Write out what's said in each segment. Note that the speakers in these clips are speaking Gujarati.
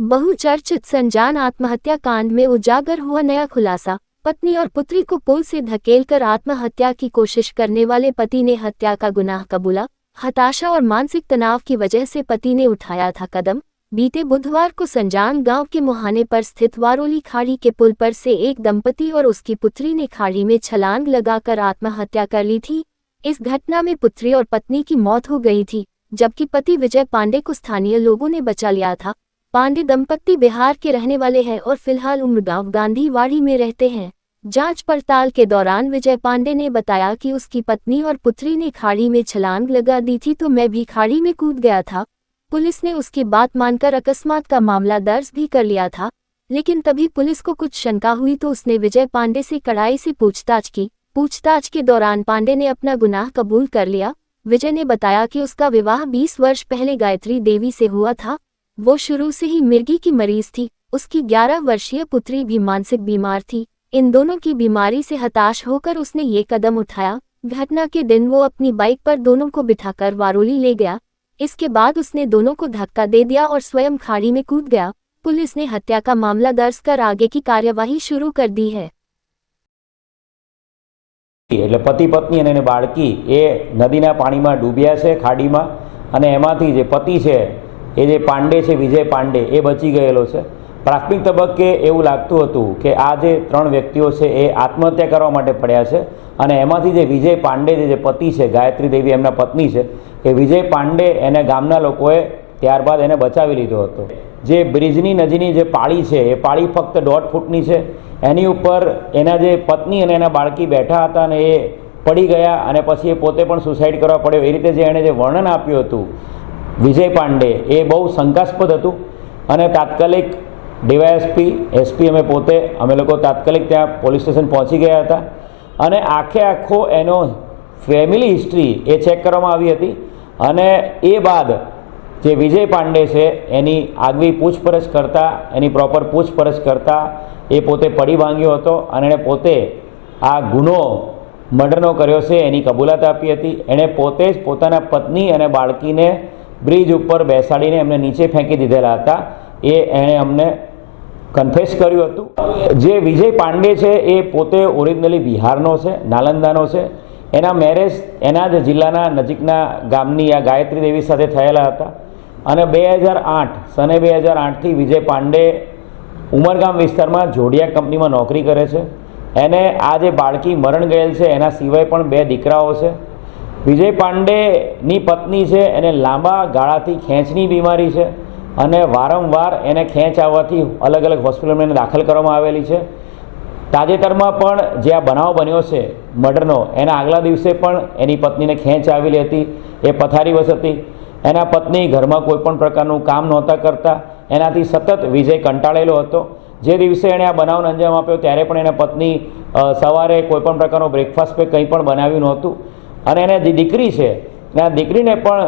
बहुचर्चित संजान आत्महत्या कांड में उजागर हुआ नया खुलासा। पत्नी और पुत्री को पुल से धकेलकर आत्महत्या की कोशिश करने वाले पति ने हत्या का गुनाह कबूला। हताशा और मानसिक तनाव की वजह से पति ने उठाया था कदम। बीते बुधवार को संजान गांव के मुहाने पर स्थित वारोली खाड़ी के पुल पर से एक दंपति और उसकी पुत्री ने खाड़ी में छलांग लगाकर आत्महत्या कर ली थी। इस घटना में पुत्री और पत्नी की मौत हो गई थी, जबकि पति विजय पांडे को स्थानीय लोगों ने बचा लिया था। पांडे दंपत्ति बिहार के रहने वाले हैं और फिलहाल उमरगांव गांधीवाड़ी में रहते हैं। जांच पड़ताल के दौरान विजय पांडे ने बताया कि उसकी पत्नी और पुत्री ने खाड़ी में छलांग लगा दी थी तो मैं भी खाड़ी में कूद गया था। पुलिस ने उसकी बात मानकर अकस्मात का मामला दर्ज भी कर लिया था, लेकिन तभी पुलिस को कुछ शंका हुई तो उसने विजय पांडे से कड़ाई से पूछताछ की। पूछताछ के दौरान पांडे ने अपना गुनाह कबूल कर लिया। विजय ने बताया कि उसका विवाह 20 वर्ष पहले गायत्री देवी से हुआ था। वो शुरू से ही मिर्गी की मरीज थी। उसकी 11 वर्षीय पुत्री भी मानसिक बीमार थी। इन दोनों की बीमारी से हताश होकर उसने ये कदम उठाया। घटना के दिन वो अपनी बाइक पर दोनों को बिठाकर वारोली ले गया। इसके बाद उसने दोनों को धक्का दे दिया और स्वयं खाड़ी में कूद गया। पुलिस ने हत्या का मामला दर्ज कर आगे की कार्यवाही शुरू कर दी है। એટલે પતિ પત્ની અને બાળકી એ નદીના પાણીમાં ડૂબ્યા છે ખાડીમાં, અને એમાંથી જે પતિ છે એ જે પાંડે છે વિજય પાંડે એ બચી ગયેલો છે। પ્રાથમિક તબક્કે એવું લાગતું હતું કે આ જે 3 વ્યક્તિઓ છે એ આત્મહત્યા કરવા માટે પડ્યા છે, અને એમાંથી જે વિજય પાંડે જે પતિ છે, ગાયત્રી દેવી એમના પત્ની છે, એ વિજય પાંડે એને ગામના લોકોએ ત્યારબાદ એને બચાવી લીધો હતો। જે બ્રિજની નજીકની જે પાળી છે એ પાળી ફક્ત 1.5 ફૂટની છે। એની ઉપર એના જે પત્ની અને એના બાળકી બેઠા હતા અને એ પડી ગયા અને પછી એ પોતે પણ સુસાઇડ કરવા પડ્યો। એ રીતે જે એણે જે વર્ણન આપ્યું હતું વિજય પાંડે એ બહુ શંકાસ્પદ હતું, અને તાત્કાલિક ડીવાયએસપી એસપી અમે લોકો તાત્કાલિક ત્યાં પોલીસ સ્ટેશન પહોંચી ગયા હતા, અને આખો એનો ફેમિલી હિસ્ટ્રી એ ચેક કરવામાં આવી હતી। અને એ બાદ જે વિજય પાંડે છે એની આગવી પૂછપરછ કરતાં, એની પ્રોપર પૂછપરછ કરતાં એ પોતે પડી ભાંગ્યો હતો અને એણે પોતે આ ગુનો મર્ડરનો કર્યો છે એની કબૂલાત આપી હતી। એણે પોતે જ પોતાના પત્ની અને બાળકીને બ્રિજ ઉપર બેસાડીને એમને નીચે ફેંકી દીધેલા હતા, એ એણે અમને કન્ફેસ કર્યું હતું। જે વિજય પાંડે છે એ પોતે ઓરિજિનલી બિહારનો છે, નાલંદાનો છે। એના મેરેજ એના જ જિલ્લાના નજીકના ગામની આ ગાયત્રી દેવી સાથે થયેલા હતા, અને 2008 સને 2008થી વિજય પાંડે ઉમરગામ વિસ્તારમાં જોડિયા કંપનીમાં નોકરી કરે છે। એને આ જે બાળકી મરણ ગયેલ છે એના સિવાય પણ 2 દીકરાઓ છે। વિજય પાંડેની પત્ની છે એને લાંબા ગાળાથી ખેંચની બીમારી છે, અને વારંવાર એને ખેંચ આવવાથી અલગ અલગ હોસ્પિટલમાં એને દાખલ કરવામાં આવેલી છે। તાજેતરમાં પણ જે આ બનાવ બન્યો છે મર્ડરનો, એના આગલા દિવસે પણ એની પત્નીને ખેંચ આવેલી હતી। એ પથારીવશ હતી। એના પત્ની ઘરમાં કોઈપણ પ્રકારનું કામ નહોતા કરતા, એનાથી સતત વિજય કંટાળેલો હતો। જે દિવસે એણે આ બનાવને અંજામ આપ્યો ત્યારે પણ એના પત્ની સવારે કોઈપણ પ્રકારનો બ્રેકફાસ્ટ કે કંઈ પણ બનાવ્યું નહોતું, અને એને જે દીકરી છે આ દીકરીને પણ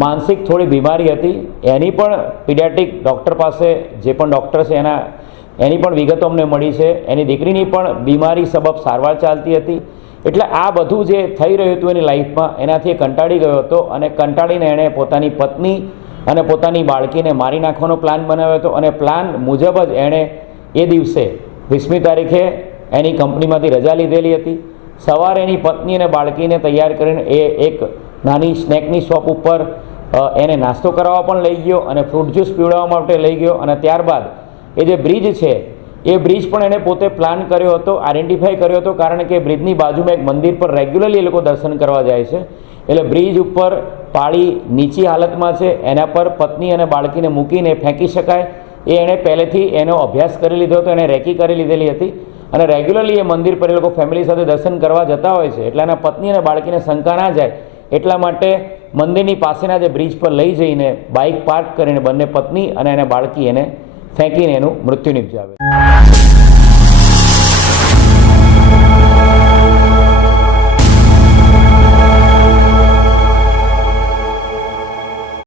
માનસિક થોડી બીમારી હતી। એની પણ પીડિયાટ્રિક ડૉક્ટર પાસે જે પણ ડૉક્ટર છે એની પણ વિગતો અમને મળી છે। એની દીકરીની પણ બીમારી સબબ સારવાર ચાલતી હતી। એટલે આ બધું જે થઈ રહ્યું હતું એની લાઈફમાં એનાથી એ કંટાળી ગયો હતો, અને કંટાળીને એણે પોતાની પત્ની અને પોતાની બાળકીને મારી નાખવાનો પ્લાન બનાવ્યો હતો, અને પ્લાન મુજબ જ એણે એ દિવસે 20મી તારીખે એની કંપનીમાંથી રજા લીધેલી હતી। સવારે એની પત્ની અને બાળકીને તૈયાર કરીને એ એક નાની સ્નેકની શોપ ઉપર એને નાસ્તો કરાવવા પણ લઈ ગયો, અને ફ્રૂટ જ્યુસ પીવડાવવા માટે લઈ ગયો, અને ત્યારબાદ એ જે બ્રિજ છે એ બ્રિજ પણ એને પોતે પ્લાન કર્યો હતો, આઈડેન્ટિફાઈ કર્યો હતો, કારણ કે બ્રિજની બાજુમાં એક મંદિર પર રેગ્યુલરલી એ લોકો દર્શન કરવા જાય છે। એટલે બ્રિજ ઉપર પાળી નીચી હાલતમાં છે, એના પર પત્ની અને બાળકીને મૂકીને ફેંકી શકાય એ એણે પહેલેથી એનો અભ્યાસ કરી લીધો હતો, એણે રેકી કરી લીધેલી હતી, અને રેગ્યુલરલી એ મંદિર પર એ લોકો ફેમિલી સાથે દર્શન કરવા જતા હોય છે। એટલે એના પત્ની અને બાળકીને શંકા ના જાય એટલા માટે મંદિરની પાસેના જે બ્રિજ પર લઈ જઈને બાઇક પાર્ક કરીને બંને પત્ની અને એના બાળકી એને ફેંકીને એનું મૃત્યુ નિપજાવે।